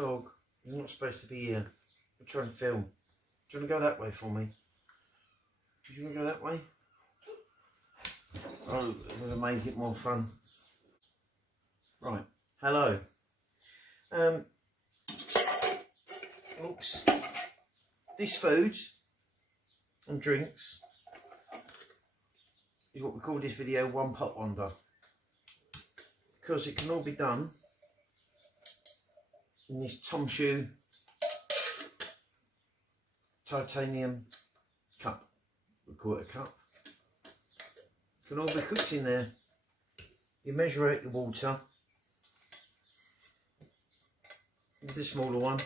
Dog, you're not supposed to be here. I'm trying to film. Do you want to go that way for me? Do you want to go that way? Oh, it would have made it more fun. Right, hello. Oops. This food and drinks is what we call this video One Pot Wonder, because it can all be done in this Tom Shoe titanium cup. We call it a cup. It can all be cooked in there. You measure out your water with the smaller one.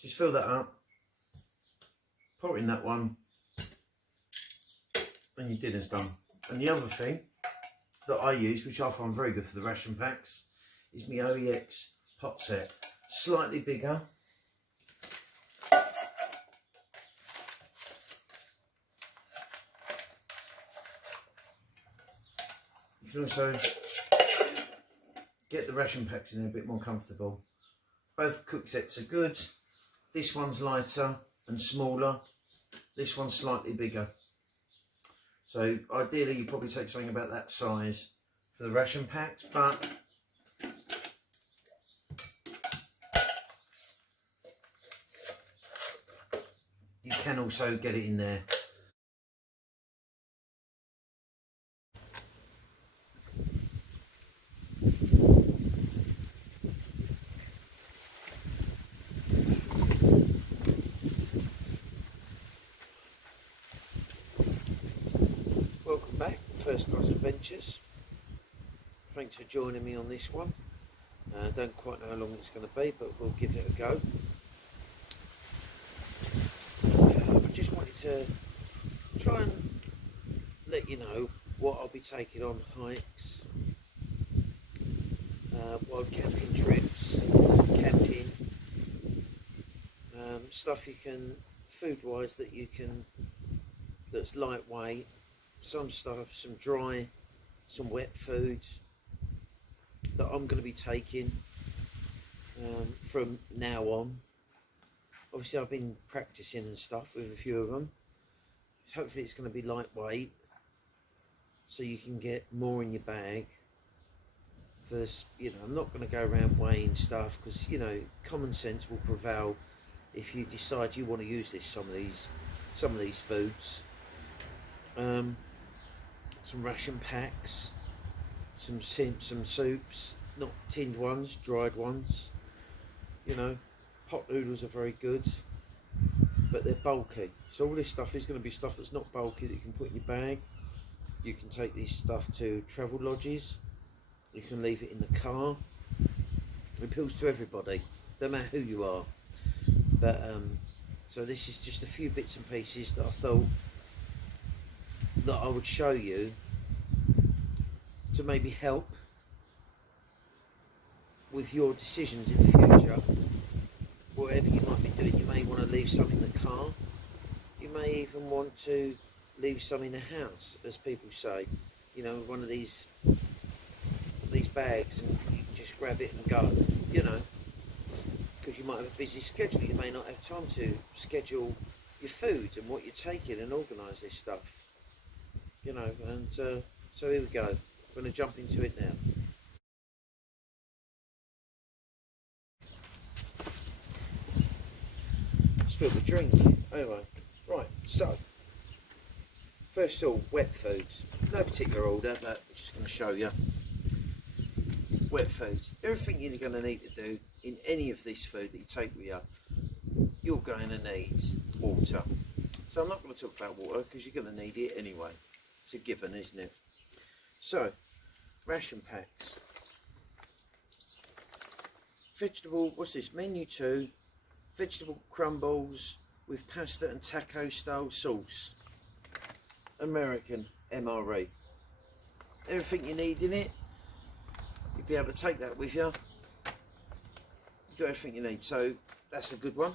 Just fill that up, pour it in that one, and your dinner's done. And the other thing that I use, which I find very good for the ration packs, is my OEX pot set. Slightly bigger. You can also get the ration packs in there a bit more comfortable. Both cook sets are good. This one's lighter and smaller. This one's slightly bigger. So ideally you probably take something about that size for the ration packs, but you can also get it in there. Welcome back, First Class Adventures. Thanks for joining me on this one. Don't quite know how long it's going to be, but we'll give it a go. I just wanted to try and let you know what I'll be taking on hikes, wild camping trips, camping, stuff you can, food-wise, that you can, that's lightweight. Some stuff, some dry, some wet foods that I'm going to be taking from now on. Obviously I've been practicing and stuff with a few of them. So hopefully it's going to be lightweight, so you can get more in your bag. For this, you know, I'm not going to go around weighing stuff, because, you know, common sense will prevail if you decide you want to use some of these foods. Some ration packs, some soups, not tinned ones, dried ones. You know, pot noodles are very good, but they're bulky. So all this stuff is going to be stuff that's not bulky, that you can put in your bag. You can take this stuff to travel lodges. You can leave it in the car. It appeals to everybody, no matter who you are. But so this is just a few bits and pieces that I thought that I would show you to maybe help with your decisions in the future. Whatever you might be doing, you may want to leave some in the car. You may even want to leave some in the house, as people say. You know, one of these bags, and you can just grab it and go. You know, because you might have a busy schedule. You may not have time to schedule your food and what you're taking and organise this stuff. You know, and so here we go. I'm going to jump into it now. Spilled the drink. Anyway, right, so first of all, wet foods. No particular order, but I'm just going to show you. Wet foods. Everything you're going to need to do in any of this food that you take with you, you're going to need water. So I'm not going to talk about water, because you're going to need it anyway. It's a given, isn't it? So, ration packs. Vegetable, what's this? Menu 2. Vegetable crumbles with pasta and taco style sauce. American MRE. Everything you need in it. You'll be able to take that with you. You've got everything you need. So, that's a good one.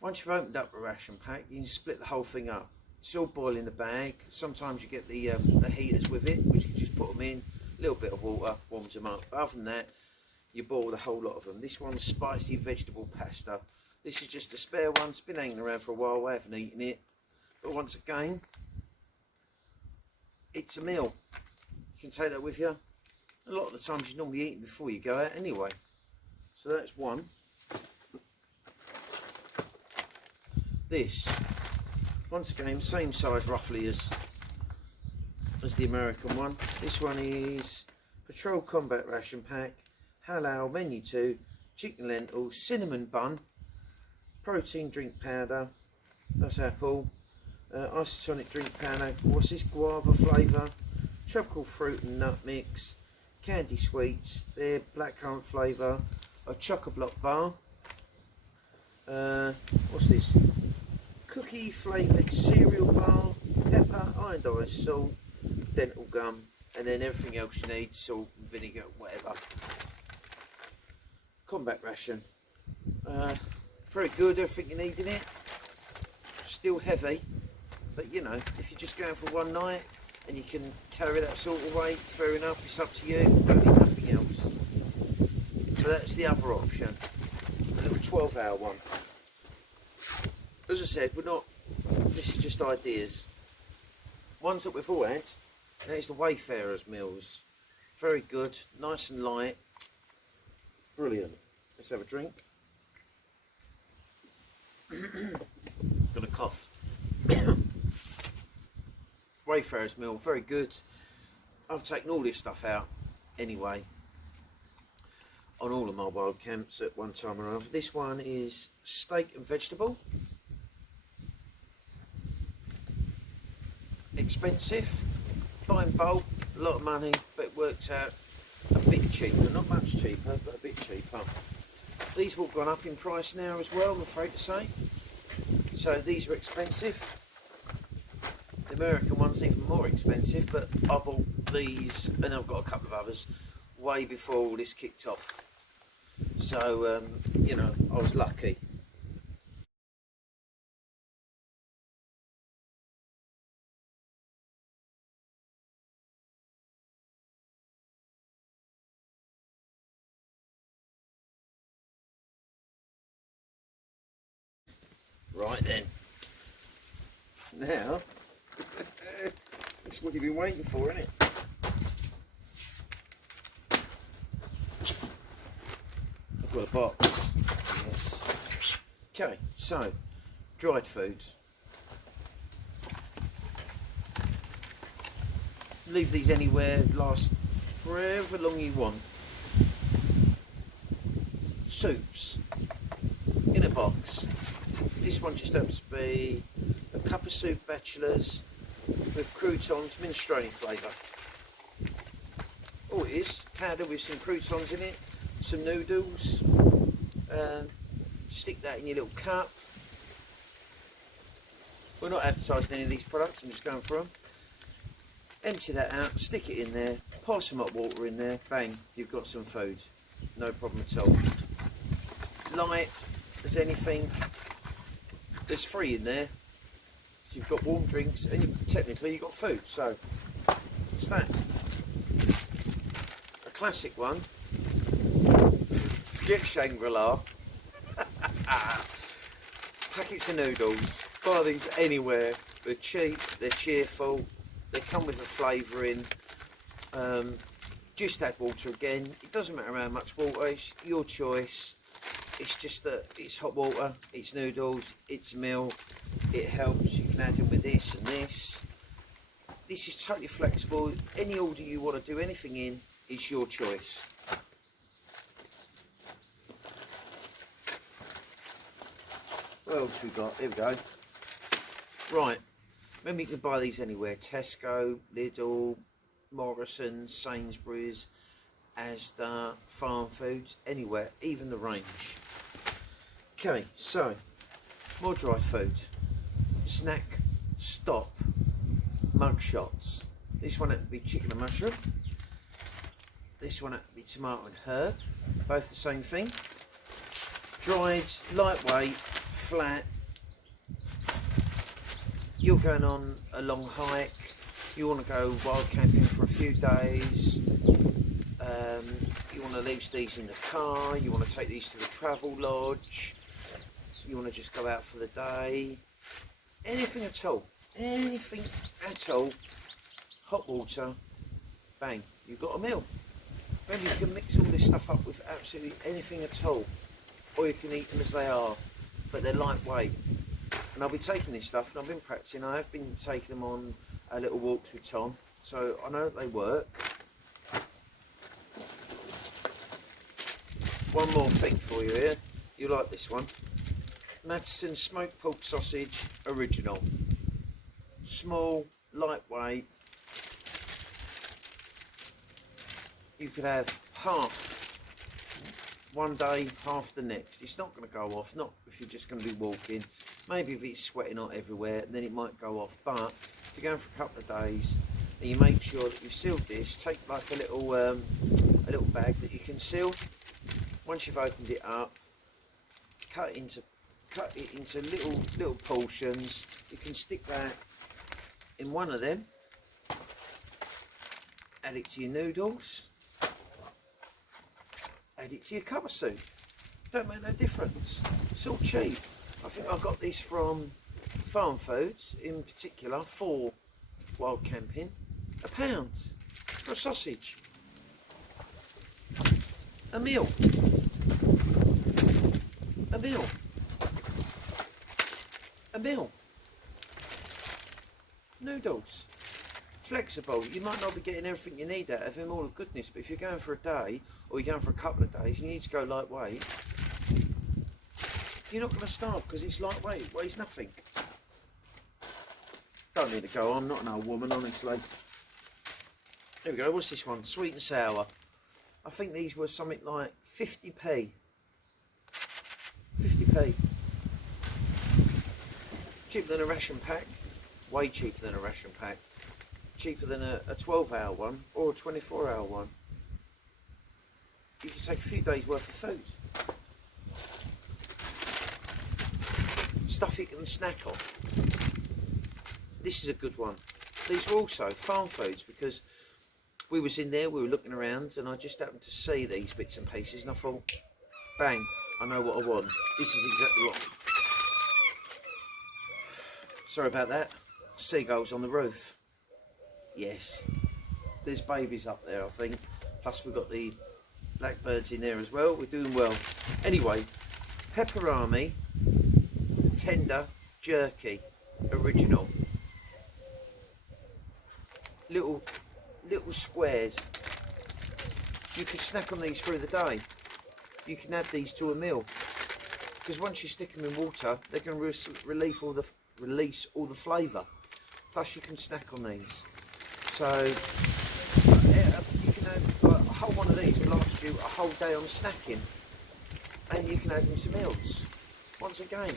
Once you've opened up a ration pack, you can split the whole thing up. It's all boil in the bag. Sometimes you get the heaters with it, which you can just put them in. A little bit of water warms them up. But other than that, you boil the whole lot of them. This one's spicy vegetable pasta. This is just a spare one. It's been hanging around for a while. I haven't eaten it. But once again, it's a meal. You can take that with you. A lot of the times you normally eat it before you go out anyway. So that's one. This, once again, same size roughly as the American one. This one is Patrol Combat Ration Pack, Halal Menu 2, chicken lentils, cinnamon bun, protein drink powder, that's apple, isotonic drink powder, what's this, guava flavour, tropical fruit and nut mix, candy sweets, they're blackcurrant flavour, a choco-block bar, what's this, cookie flavoured cereal bar, pepper, iodised salt, dental gum, and then everything else you need, salt, vinegar, whatever. Combat ration. Very good, everything you need in it. Still heavy, but you know, if you're just going for one night and you can carry that sort of weight, fair enough, it's up to you, don't need nothing else. So that's the other option, a little 12-hour one. As I said, this is just ideas. Ones that we've all had, and it's the Wayfarers meals. Very good, nice and light, brilliant. Let's have a drink. Got a cough. Wayfarers meal, very good. I've taken all this stuff out anyway on all of my wild camps at one time or another. This one is steak and vegetable. Expensive, buy in bulk, a lot of money, but it works out a bit cheaper. Not much cheaper, but a bit cheaper. These have all gone up in price now as well, I'm afraid to say. So these are expensive. The American one's even more expensive, but I bought these, and I've got a couple of others, way before all this kicked off. So, you know, I was lucky. Right then, now, that's what you've been waiting for, isn't it? I've got a box, yes. Okay, so, dried foods. Leave these anywhere, last forever long you want. Soups, in a box. This one just happens to be a cup of soup bachelors with croutons, minestrone flavour. All it is, powder with some croutons in it, some noodles, stick that in your little cup. We're not advertising any of these products, I'm just going for them. Empty that out, stick it in there, pour some hot water in there, bang, you've got some food. No problem at all. Light as anything. There's free in there, so you've got warm drinks and technically you've got food, so it's that. A classic one, forget Shangri-La, packets of noodles, buy these anywhere, they're cheap, they're cheerful, they come with a flavouring, just add water again, it doesn't matter how much water, it's your choice. It's just that it's hot water, it's noodles, it's a meal, it helps, you can add them with this and this. This is totally flexible, any order you want to do anything in, it's your choice. What else we got? Here we go. Right, remember you can buy these anywhere, Tesco, Lidl, Morrison's, Sainsbury's, Asda, Farm Foods, anywhere, even the range. Okay, so, more dry food. Snack, stop, mug shots. This one had to be chicken and mushroom. This one had to be tomato and herb, both the same thing. Dried, lightweight, flat. You're going on a long hike, you want to go wild camping for a few days, You want to leave these in the car, you want to take these to the travel lodge, you want to just go out for the day, anything at all, hot water, bang, you've got a meal. Remember, you can mix all this stuff up with absolutely anything at all, or you can eat them as they are, but they're lightweight. And I'll be taking this stuff, and I've been practicing. I have been taking them on little walks with Tom, so I know that they work. One more thing for you here, you like this one. Madison smoked pork sausage original. Small, lightweight. You could have half one day, half the next. It's not going to go off, not if you're just going to be walking. Maybe if it's sweating out everywhere, then it might go off. But if you're going for a couple of days, and you make sure that you've sealed this, take like a little bag that you can seal. Once you've opened it up, cut it into little portions. You can stick that in one of them. Add it to your noodles. Add it to your cover soup. Don't make no difference. It's all cheap. I think I got this from Farm Foods, in particular for wild camping. £1 for a sausage. A meal. A meal. A meal. Noodles. Flexible. You might not be getting everything you need out of him, all the goodness, but if you're going for a day or you're going for a couple of days, you need to go lightweight. You're not going to starve because it's lightweight, it weighs nothing. Don't need to go, I'm not an old woman, honestly. There we go, what's this one? Sweet and sour. I think these were something like 50p. 50p. Cheaper than a ration pack. Way cheaper than a ration pack. Cheaper than a 12-hour one or a 24-hour one. You can take a few days worth of food. Stuff you can snack on. This is a good one. These were also Farm Foods because we was in there, we were looking around, and I just happened to see these bits and pieces, and I thought, bang, I know what I want. This is exactly what. Sorry about that. Seagulls on the roof. Yes. There's babies up there, I think. Plus we've got the blackbirds in there as well. We're doing well. Anyway, pepperami, tender jerky, original. Little squares. You could snack on these through the day. You can add these to a meal because once you stick them in water, they can release all the flavour. Plus, you can snack on these. So you can have like, a whole one of these will last you a whole day on snacking, and you can add them to meals. Once again,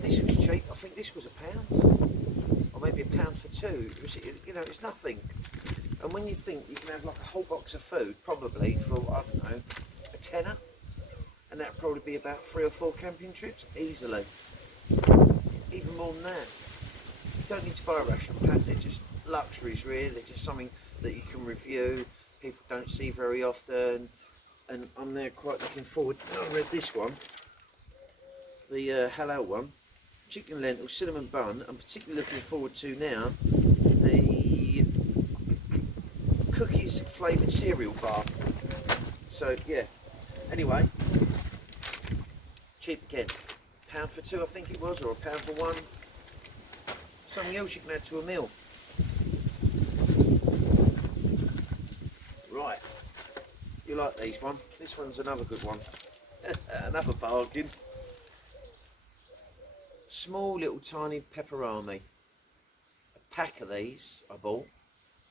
this was cheap. I think this was £1, or maybe £1 for two. It was, you know, it's nothing. And when you think you can have like a whole box of food, probably for, I don't know, a tenner, and that'd probably be about 3 or 4 camping trips, easily. Even more than that. You don't need to buy a ration pack, they're just luxuries really, they're just something that you can review, people don't see very often, and I'm there quite looking forward. I read this one, the halal one, chicken lentil, cinnamon bun. I'm particularly looking forward to now the cookies flavoured cereal bar. So yeah, anyway, cheap again. £1 for two I think it was, or £1 for one. Something else you can add to a meal. Right, you like these one? This one's another good one. Another bargain. Small little tiny pepperami. A pack of these I bought.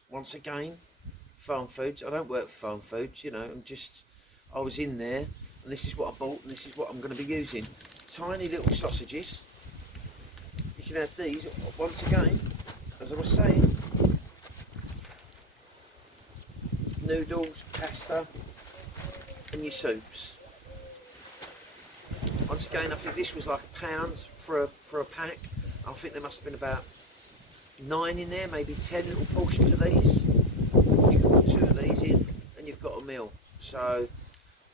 Once again, Farm Foods. I don't work for Farm Foods, you know, I was in there and this is what I bought and this is what I'm going to be using. Tiny little sausages. You can add these, once again, as I was saying, noodles, pasta, and your soups. Once again, I think this was like £1 for a pack. I think there must have been about 9 in there, maybe 10 little portions of these. You can put 2 of these in, and you've got a mill. So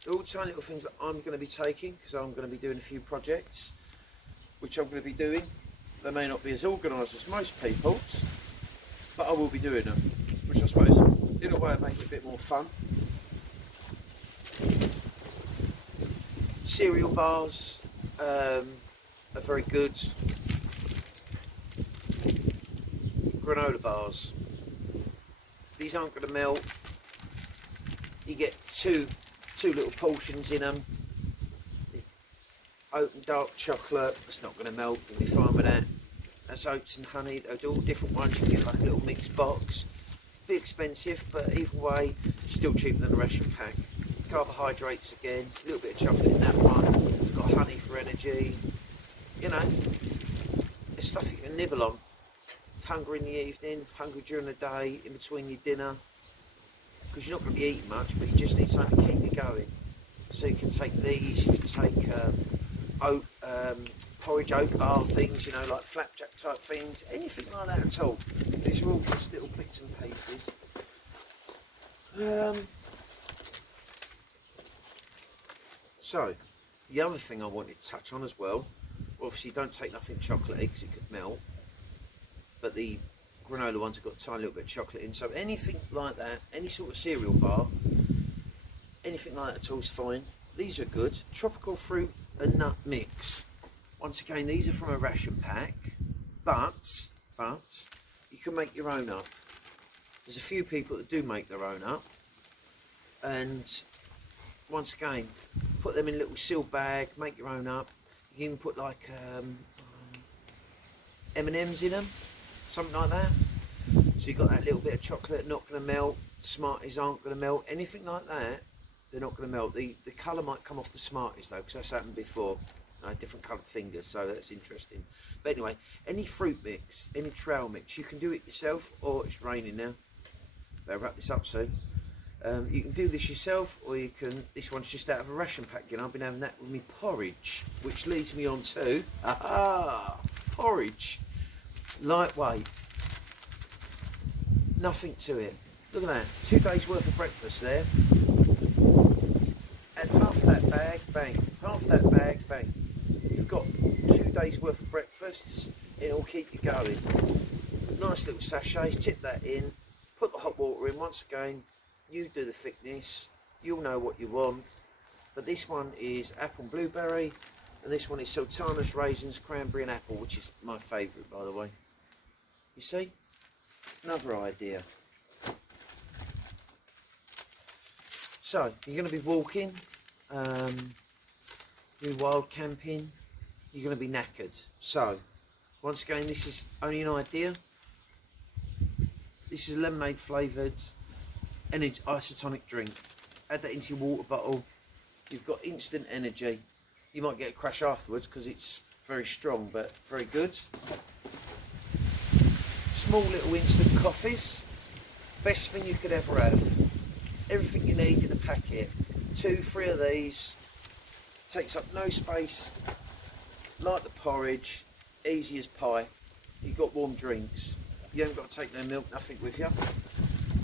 they're all tiny little things that I'm going to be taking, because I'm going to be doing a few projects which I'm going to be doing. They may not be as organised as most people's, but I will be doing them, which I suppose in a way make it a bit more fun. Cereal bars are very good. Granola bars, these aren't going to melt. You get two little portions in them. Oat and dark chocolate, it's not going to melt, you'll be fine with that. That's oats and honey, they're all different ones. You can get like a little mixed box. Bit expensive, but either way, still cheaper than a ration pack. Carbohydrates again, a little bit of chocolate in that one. It's got honey for energy. You know, it's stuff you can nibble on. Hungry in the evening, hungry during the day, in between your dinner. Because you're not going to be eating much, but you just need something to keep you going. So you can take these, you can take porridge oat bar things, you know, like flapjack type things, anything like that at all. These are all just little bits and pieces. So, the other thing I wanted to touch on as well, obviously don't take nothing chocolatey because it could melt, but the granola ones have got a tiny little bit of chocolate in, so anything like that, any sort of cereal bar, anything like that at all is fine. These are good. Tropical fruit and nut mix. Once again, these are from a ration pack, but you can make your own up. There's a few people that do make their own up, and once again, put them in a little sealed bag, make your own up. You can even put like M&Ms in them, something like that. So you've got that little bit of chocolate, not going to melt. Smarties aren't going to melt. Anything like that, they're not going to melt. The colour might come off the Smarties though, because that's happened before. Different coloured fingers, so that's interesting. But anyway, any fruit mix, any trail mix, you can do it yourself, or it's raining now. Better wrap this up soon. You can do this yourself, or you can, this one's just out of a ration pack, you know, I've been having that with me porridge, which leads me on to, porridge. Lightweight. Nothing to it. Look at that, 2 days worth of breakfast there. And half that bag, bang. Half that bag, bang. You've got 2 days worth of breakfasts, it'll keep you going. Nice little sachets, tip that in, put the hot water in. Once again, you do the thickness, you'll know what you want. But this one is apple and blueberry, and this one is sultanas, raisins, cranberry and apple, which is my favourite, by the way. You see? Another idea. So, you're going to be walking, you're wild camping, you're going to be knackered. So, once again, this is only an idea. This is lemonade flavoured energy isotonic drink. Add that into your water bottle. You've got instant energy. You might get a crash afterwards because it's very strong, but very good. Small little instant coffees. Best thing you could ever have. Everything you need in a packet. 2, 3 of these. Takes up no space. Like the porridge. Easy as pie. You've got warm drinks. You haven't got to take no milk, nothing with you.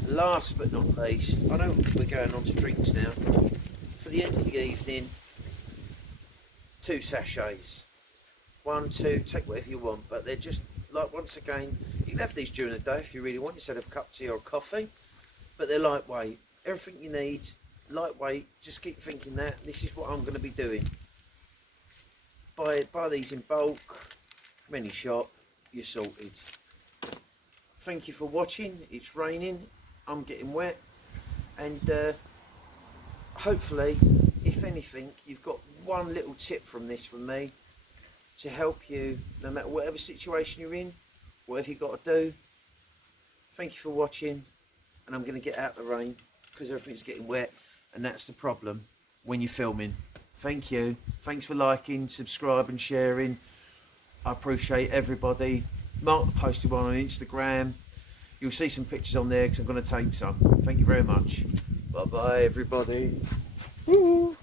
Last but not least, I know we're going on to drinks now. For the end of the evening, 2 sachets. 1, 2, take whatever you want. But they're just, like, once again, you can have these during the day if you really want, instead of a cup of tea or a coffee. But they're lightweight. Everything you need, lightweight. Just keep thinking that. This is what I'm going to be doing. Buy these in bulk from any shop. You're sorted. Thank you for watching. It's raining. I'm getting wet. And hopefully, if anything, you've got one little tip from this from me to help you, no matter whatever situation you're in, whatever you've got to do. Thank you for watching. And I'm going to get out the rain because everything's getting wet, and that's the problem when you're filming. Thank you. Thanks for liking, subscribing, sharing. I appreciate everybody. Mark the posted one on Instagram. You'll see some pictures on there because I'm going to take some. Thank you very much. Bye bye everybody. Woo.